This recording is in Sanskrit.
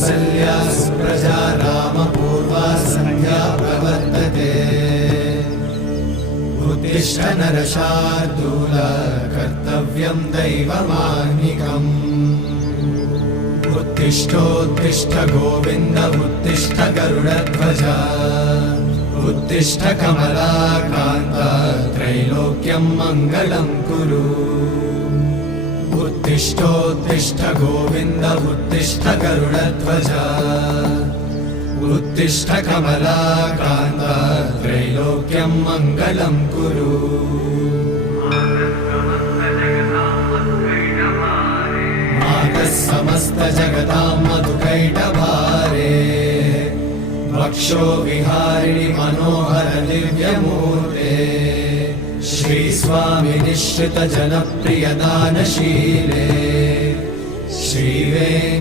कौसल्या सुप्रजा रामपूर्वा सन्ध्या प्रवर्तते उत्तिष्ठ नरशार्दूल कर्तव्यं दैवमाह्निकम् उत्तिष्ठोत्तिष्ठ गोविन्द उत्तिष्ठ गरुडध्वज उत्तिष्ठ कमलाकान्त त्रैलोक्यं मङ्गलं कुरु उत्तिष्ठोत्तिष्ठ गोविन्द उत्तिष्ठ गरुडध्वज उत्तिष्ठ कमलाकान्त त्रैलोक्यं मङ्गलं कुरु मातः समस्त जगतां मधुकैटभारे वक्षो विहारिणि मनोहर दिव्यमूर्ते श्रीस्वामि निश्चित जनप्रिय दानशीले श्रीवे